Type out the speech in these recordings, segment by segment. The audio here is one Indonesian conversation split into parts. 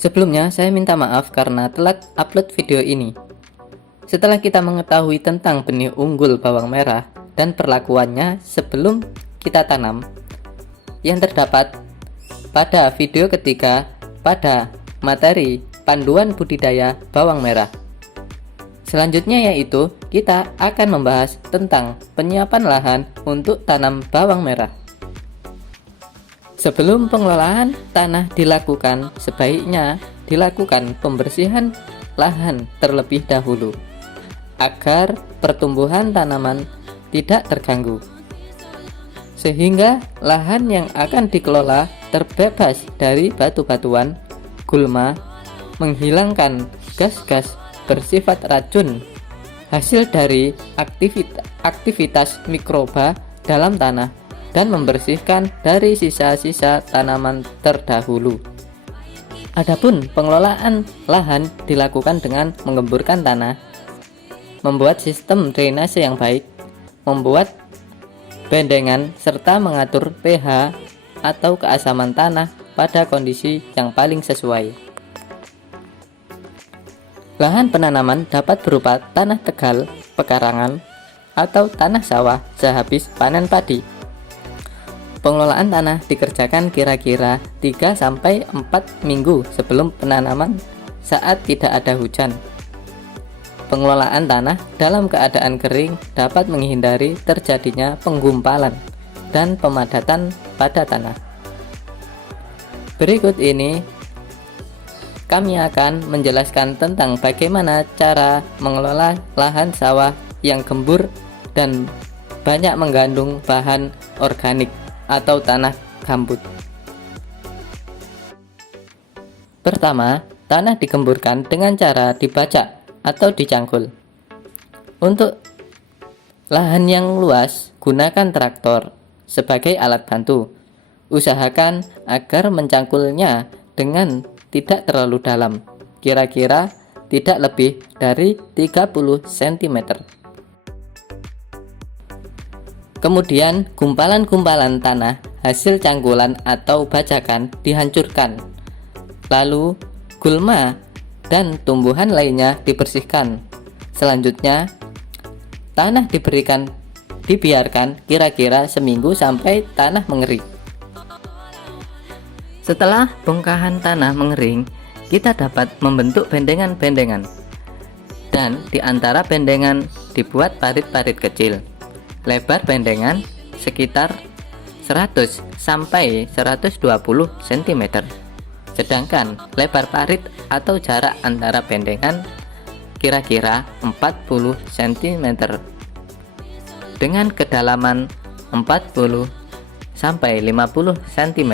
Sebelumnya, saya minta maaf karena telat upload video ini. Setelah kita mengetahui tentang benih unggul bawang merah dan perlakuannya sebelum kita tanam, yang terdapat pada video ketiga pada materi panduan budidaya bawang merah. Selanjutnya yaitu kita akan membahas tentang penyiapan lahan untuk tanam bawang merah. Sebelum pengelolaan tanah dilakukan, sebaiknya dilakukan pembersihan lahan terlebih dahulu agar pertumbuhan tanaman tidak terganggu, sehingga lahan yang akan dikelola terbebas dari batu-batuan, gulma, menghilangkan gas-gas bersifat racun hasil dari aktivitas mikroba dalam tanah, dan membersihkan dari sisa-sisa tanaman terdahulu. Adapun pengelolaan lahan dilakukan dengan menggemburkan tanah, membuat sistem drainase yang baik, membuat bendengan, serta mengatur pH atau keasaman tanah pada kondisi yang paling sesuai. Lahan penanaman dapat berupa tanah tegal, pekarangan, atau tanah sawah sehabis panen padi. Pengelolaan tanah dikerjakan kira-kira 3-4 minggu sebelum penanaman saat tidak ada hujan. Pengelolaan tanah dalam keadaan kering dapat menghindari terjadinya penggumpalan dan pemadatan pada tanah. Berikut ini kami akan menjelaskan tentang bagaimana cara mengelola lahan sawah yang gembur dan banyak mengandung bahan organik atau tanah gambut. Pertama, tanah digemburkan dengan cara dibajak atau dicangkul. Untuk lahan yang luas, gunakan traktor sebagai alat bantu. Usahakan agar mencangkulnya dengan tidak terlalu dalam, kira-kira tidak lebih dari 30 cm. Kemudian gumpalan-gumpalan tanah hasil cangkulan atau bajakan dihancurkan. Lalu gulma dan tumbuhan lainnya dibersihkan. Selanjutnya tanah dibiarkan kira-kira seminggu sampai tanah mengering. Setelah bongkahan tanah mengering, kita dapat membentuk bendengan-bendengan, dan di antara bendengan dibuat parit-parit kecil. Lebar bendengan sekitar 100 sampai 120 cm. Sedangkan lebar parit atau jarak antara bendengan kira-kira 40 cm dengan kedalaman 40 sampai 50 cm.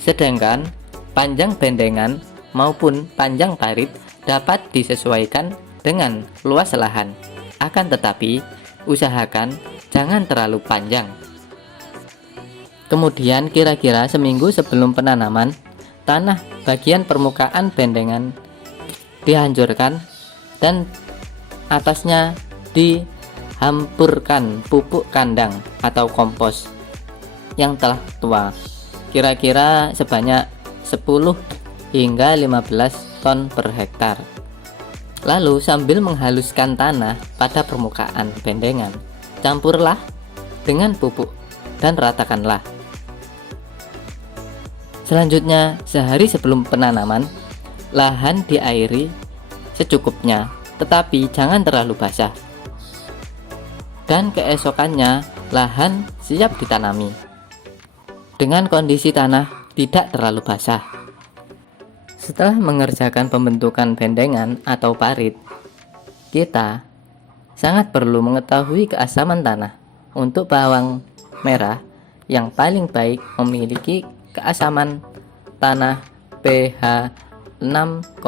Sedangkan panjang bendengan maupun panjang parit dapat disesuaikan dengan luas lahan. Akan tetapi usahakan jangan terlalu panjang. Kemudian kira-kira seminggu sebelum penanaman, tanah bagian permukaan bendengan dihancurkan dan atasnya dihampurkan pupuk kandang atau kompos yang telah tua, kira-kira sebanyak 10 hingga 15 ton per hektar. Lalu sambil menghaluskan tanah pada permukaan bendengan, campurlah dengan pupuk dan ratakanlah. Selanjutnya, sehari sebelum penanaman, lahan diairi secukupnya, tetapi jangan terlalu basah. Dan keesokannya, lahan siap ditanami dengan kondisi tanah tidak terlalu basah. Setelah mengerjakan pembentukan bendengan atau parit, kita sangat perlu mengetahui keasaman tanah. Untuk bawang merah yang paling baik memiliki keasaman tanah pH 6,0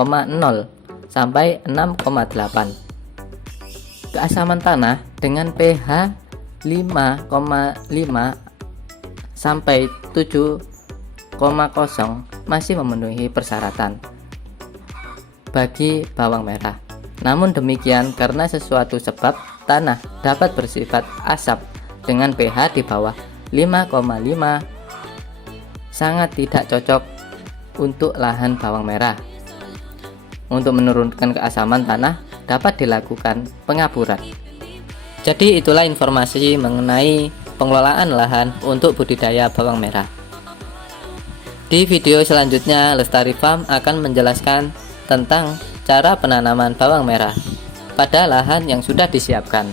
sampai 6,8. Keasaman tanah dengan pH 5,5 sampai 7,0 masih memenuhi persyaratan bagi bawang merah. Namun demikian, karena sesuatu sebab tanah dapat bersifat asap dengan pH di bawah 5,5 sangat tidak cocok untuk lahan bawang merah. Untuk menurunkan keasaman tanah dapat dilakukan pengaburan. Jadi itulah informasi mengenai pengelolaan lahan untuk budidaya bawang merah. Di video selanjutnya, Lestari Farm akan menjelaskan tentang cara penanaman bawang merah pada lahan yang sudah disiapkan.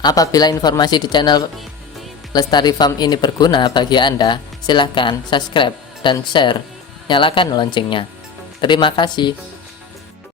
Apabila informasi di channel Lestari Farm ini berguna bagi Anda, silahkan subscribe dan share, nyalakan loncengnya. Terima kasih.